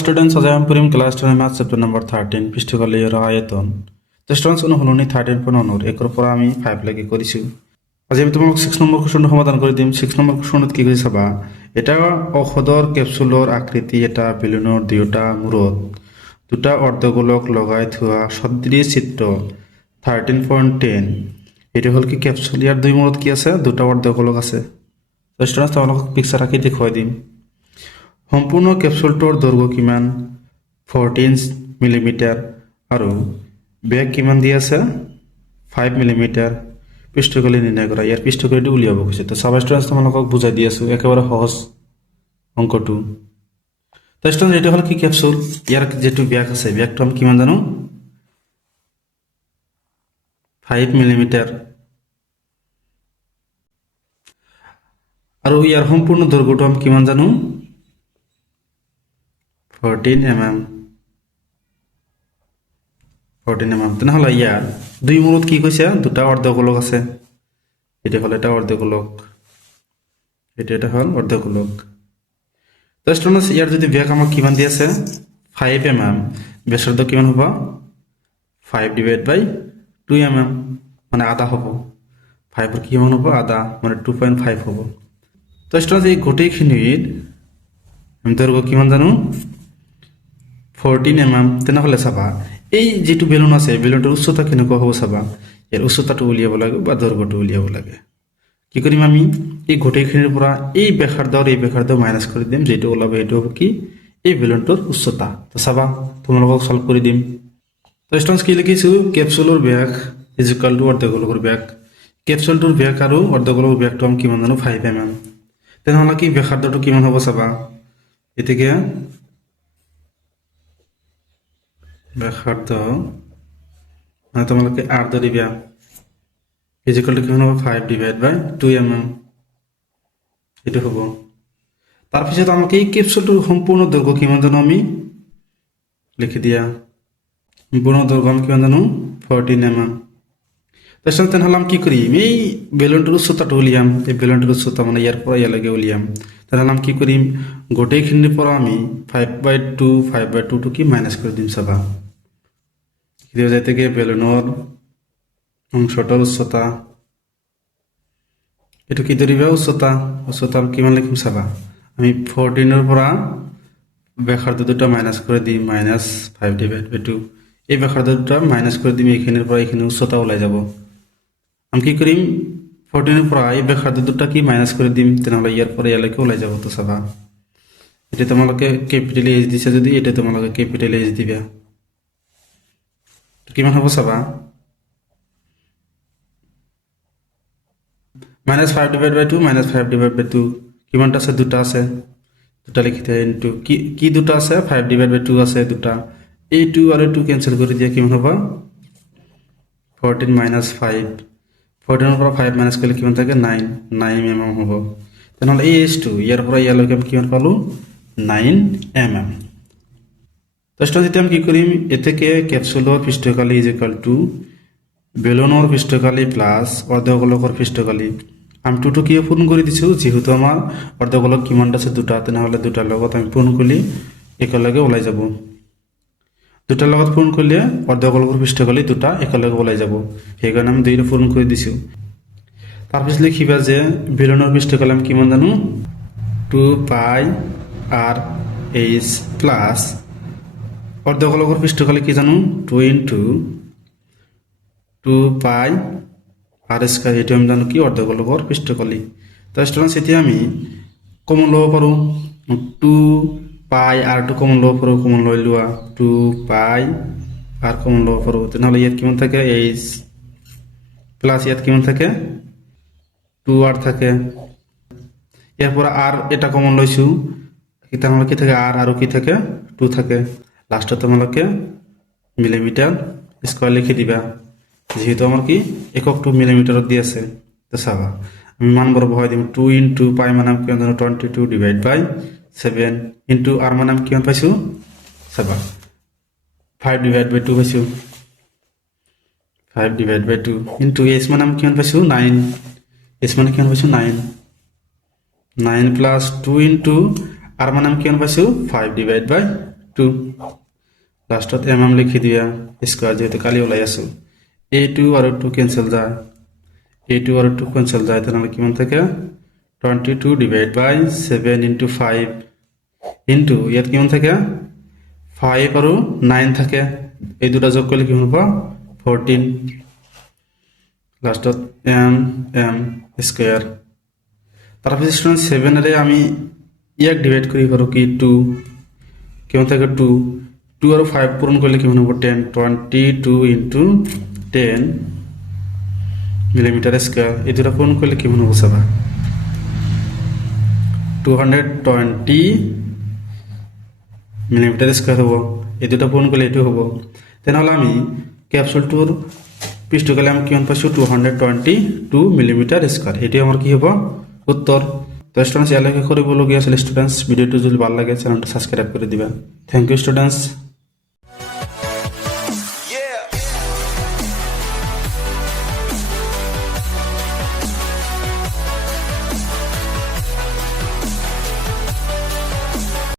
students আজ আমি পড়িম class 10 math chapter number 13 পৃষ্ঠকালি এর আয়তন তো স্টুডেন্টস অনুহলনি 13.9 একর পর আমি 5 লাগি করিছি আজ আমি তোমাক 6 নম্বর কোশ্চেন সমাধান করে দিম 6 নম্বর কোশ্চেনত কি কইছে চাবা এটা ঔষধৰ ক্যাপসুলৰ আকৃতি এটা বেলুনৰ দুটা মূৰত দুটা অৰ্ধগোলক লগাই থোৱা সদৃশ চিত্ৰ 13.10 এটা হল কি ক্যাপসুল ইয়াৰ দুই মূৰত কি আছে দুটা অৰ্ধগোলক আছে তো স্টুডেন্টস তোমালোকক পিকচাৰ আঁকি দেখুৱাই দিম সম্পূৰ্ণ ক্যাপসুলটোৰ দৈৰ্ঘ্য কিমান 14 মিলিমিটাৰ আৰু ব্যাস কিমান দি আছে 5 মিলিমিটাৰ পৃষ্ঠকালি নিৰ্ণয় কৰা ইয়াৰ পৃষ্ঠকালিটো উলিয়াব কৈছে তো সাব স্টুডেন্টস তোমালোকক বুজাই দি আছো একেবাৰে সহজ অংকটো তো স্টুডেন্ট এটা হল কি ক্যাপসুল ইয়াৰ যেটো ব্যাস আছে ব্যাসটো আমি কিমান জানো 5 মিলিমিটাৰ আৰু ইয়াৰ সম্পূৰ্ণ দৈৰ্ঘ্যটো আমি কিমান জানো 14 mm তেনেহলে ইয়াৰ দুই মূলত কি কৈছে দুটা অৰ্ধগোলক আছে এটা হল এটা অৰ্ধগোলক এটা হল অৰ্ধগোলক তো স্টুডেন্টস ইয়াৰ যদি ব্যাস আমাক কিমান দি আছে 5 mm ব্যাসাৰ্ধ কিমান হ'ব 5 ডিভাইড বাই 2 mm মানে আধা হ'ব 5 এর কিমান হ'ব আধা মানে 2.5 হ'ব তো স্টুডেন্টস এই গোটেইখিনিৰ আমি দৈৰ্ঘ্য কিমান জানো 14 mm তেনেহলে চাবা এই যেটো বেলুন আছে বেলুনটোৰ উচ্চতা কেনেকুৱা হ'ব চাবা ইয়াৰ উচ্চতাটো উলিয়াব লাগে বা দৈৰ্ঘ্যটো উলিয়াব লাগে কি কৰিম আমি এই গোটেইখিনিৰ পৰা এই ব্যাসাৰ্ধ আৰু এই ব্যাসাৰ্ধ মাইনাস কৰি দিম যেটো ওলাব এটো হ'ব কি এই বেলুনটোৰ উচ্চতা তো চাবা তোমালোকক সলভ কৰি দিম তো স্টুডেন্টস কি লিখিছো ক্যাপসুলৰ ব্যাস ইকুয়াল টু অৰ্ধগোলকৰ ব্যাস ক্যাপসুলটোৰ ব্যাস আৰু অৰ্ধগোলকৰ ব্যাসটো আমি কিমান জানো 5 mm তেনেহলে কি ব্যাসাৰ্ধটো কিমান হ'ব চাবা এতিকে ব্যাসার্ধ মানে তোমালোকে আর ধরিবা ইকুয়াল টু কিমান হ'ব 5 ডিভাইড বাই 2 mm এটো হ'ব তাৰপিছত আমাক এই ক্যাপসুলটোৰ সম্পূৰ্ণ দৈৰ্ঘ্য কিমান জানো আমি লিখি দিয়া সম্পূৰ্ণ দৈৰ্ঘ্য আমি কিমান জানো 14 mm তাৰপিছত তেনেহলে আমি কি কৰিম এই বেলুনটোৰ উচ্চতাটো উলিয়াম এই বেলুনটোৰ উচ্চতা মানে ইয়াৰ পৰা ইয়ালৈকে উলিয়াম তেনেহলে আমি কি কৰিম গোটেইখিনিৰ পৰা আমি 5/2 টো কি মাইনাস কৰি দিম চাবা কি হৈ যায় থেকে বেলুনৰ অংশটোৰ উচ্চতা এটো কি ধৰিবা উচ্চতা কিমান লিখিম চাবা আমি 14 এৰ পৰা ব্যাসাৰ্ধ দুটা মাইনাস কৰি দিম -5/2 এই ব্যাসাৰ্ধ দুটা মাইনাস কৰি দিম এইখিনিৰ পৰা এইখিনি উচ্চতা ওলাই যাব আমি কি কৰিম 14 এৰ পৰা এই ব্যাসাৰ্ধ দুটা কি মাইনাস কৰি দিম তেনেহলে ইয়াৰ পৰা ইয়ালৈকে ওলাই যাব তো চাবা এটা তোমালোকে ক্যাপিটাল এইচ দিছে যদি এটা তোমালোকে ক্যাপিটাল এইচ দিবা কিমান হ'ব চাবা -5/2 -5/2 কিমানটা আছে দুটা আছে দুটা লিখিতে ইনটু কি দুটা আছে 5/2 আছে দুটা এই 2 আৰু 2 ক্যান্সেল কৰি দিয়া কিমান হ'ব 14 - 5 14 পৰা 5 মাইনাস কৰিলে কিমান থাকে 9 mm হ'ব তেনেহলে এই h2 ইয়াৰ পৰা ইয়ালৈকে আমি কিমান পালো 9 mm তো স্টুডেন্ট আমি কি কৰিম এতেকে ক্যাপসুলৰ পৃষ্ঠকালি ইকুয়াল টু বেলুনৰ পৃষ্ঠকালি প্লাস অৰ্ধগোলকৰ পৃষ্ঠকালি আমি টুটো কি পূৰণ কৰি দিছো যেহেতু আমাৰ অৰ্ধগোলক কিমানটা আছে দুটা তেনেহলে দুটাৰ লগত আমি পূৰণ কৰিলে একেলগে ওলাই যাব দুটাৰ লগত পূৰণ কৰিলে অৰ্ধগোলকৰ পৃষ্ঠকালি দুটা একেলগে ওলাই যাব সেইকাৰণে আমি দুইটা পূৰণ কৰি দিছো তাৰপিছত লিখিবা যে বেলুনৰ পৃষ্ঠকালি আমি কিমান জানো 2πr h প্লাস অৰ্ধগোলকৰ পৃষ্ঠকালি কি জানো 2 * 2πr স্কয়াৰ এটো আমি জানো কি অৰ্ধগোলকৰ পৃষ্ঠকালি তো স্টুডেন্টস এতিয়া আমি কমন লব পাৰো 2πr টো কমন লব পাৰো কমন লৈ লোৱা 2πr কমন লব পাৰো তেনেহলে ইয়াত কিমান থাকে h প্লাস ইয়াত কিমান থাকে 2r থাকে ইয়াৰ পৰা r এটা কমন লৈছো কিতাহলে কি থাকে r আৰু কি থাকে 2 থাকে লাস্টত তোমালোকে মিলিমিটার স্কয়ার লিখি দিবা যেহেতু আমার কি এককটো মিলিমিটারত দি আছে তো চাবা আমি মানবোৰ বহাই দিম 2 * π মানে কিমান জানো 22 ডিভাইড বাই 7 * r মানে কিমান পাইছো চাবা 5 ডিভাইড বাই 2 পাইছো 5 ডিভাইড বাই 2 * h মানে কিমান পাইছো 9 h মানে কিমান পাইছো 9 9 + 2 * r মানে কিমান পাইছো 5 ডিভাইড বাই 2 লাষ্টত লিখি দিয়া স্কোয়ার যেহেতু কালি ওলাই আছো a2 আর 2 ক্যান্সেল যায় a2 আর 2 ক্যান্সেল যায় তাহলে কিমান থাকে 22 ডিভাইড বাই 7 ইনটু 5 ইনটু ইয়াত কিমান থাকে 5 আর 9 থাকে এই দুটা যোগ করলে কিমান হ'ব 14 লাষ্টত m স্কয়ার তারপর স্টুডেন্ট 7 এর আমি ইয়াক ডিভাইড করি পারো কি 2 কিমান থাকে 2 আর 5 পূরণ করলে কিমান হ'ব 10 22 ইনটু 10 মিলিমিটার স্কয়ার এই দুটা পূরণ করলে কিমান হ'ব চাবা 220 মিলিমিটার স্কয়ার হ'ব এই দুটা পূরণ করলে এটো হ'ব তেনেহলে আমি ক্যাপসুলটোৰ পৃষ্ঠকালে আমি কিমান পাইছো 222 মিলিমিটাৰ স্কয়াৰ এটি আমাৰ কি হ'ব উত্তৰ তো স্টুডেন্টস ইয়ালৈকে কৰিবলগীয়া আছিল স্টুডেন্টস ভিডিওটো যদি ভাল লাগে চ্যানেলটো সাবস্ক্ৰাইব কৰি দিবা থ্যাংক ইউ স্টুডেন্টস